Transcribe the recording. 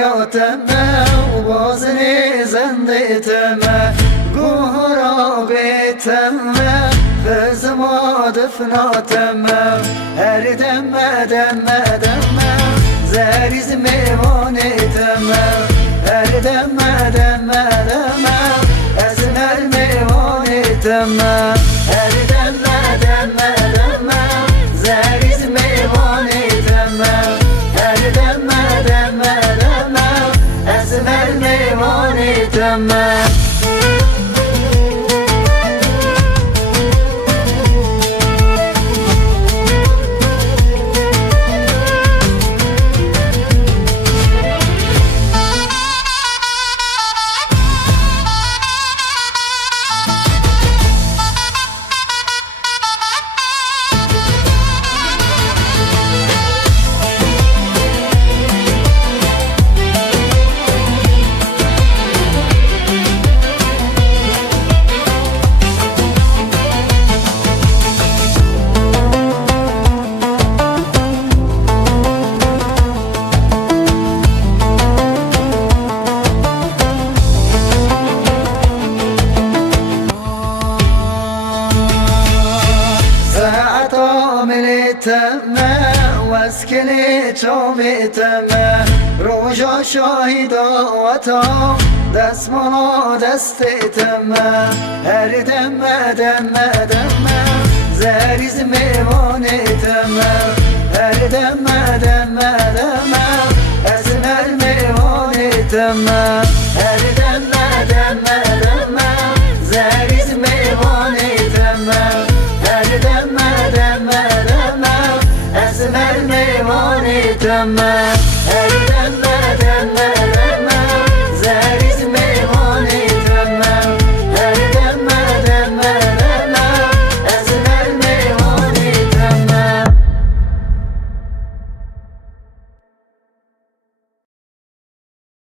حياتمه وبازني زندتمه قهرا بيتمه فزما دفناتمه هر دمه دمه دمه زاري زميوانتمه هر دمه دمه دمه أزمر ميوانتمه هر دمه دمه دمه زاري زميوانتمه هر دمه دمه دمه أزمر ميوانتمه تمه واسکلی چاوی تمه روژا شاهیدا و تا دست مالا دست تمه هر دمه دمه دمه زریز میوانه تمه هر دمه دمه دمه از نر میوانه تمه هر دمه دمه دمه زریز میوانه تمه هر دمه دمه دمه أزمر ميواني تمام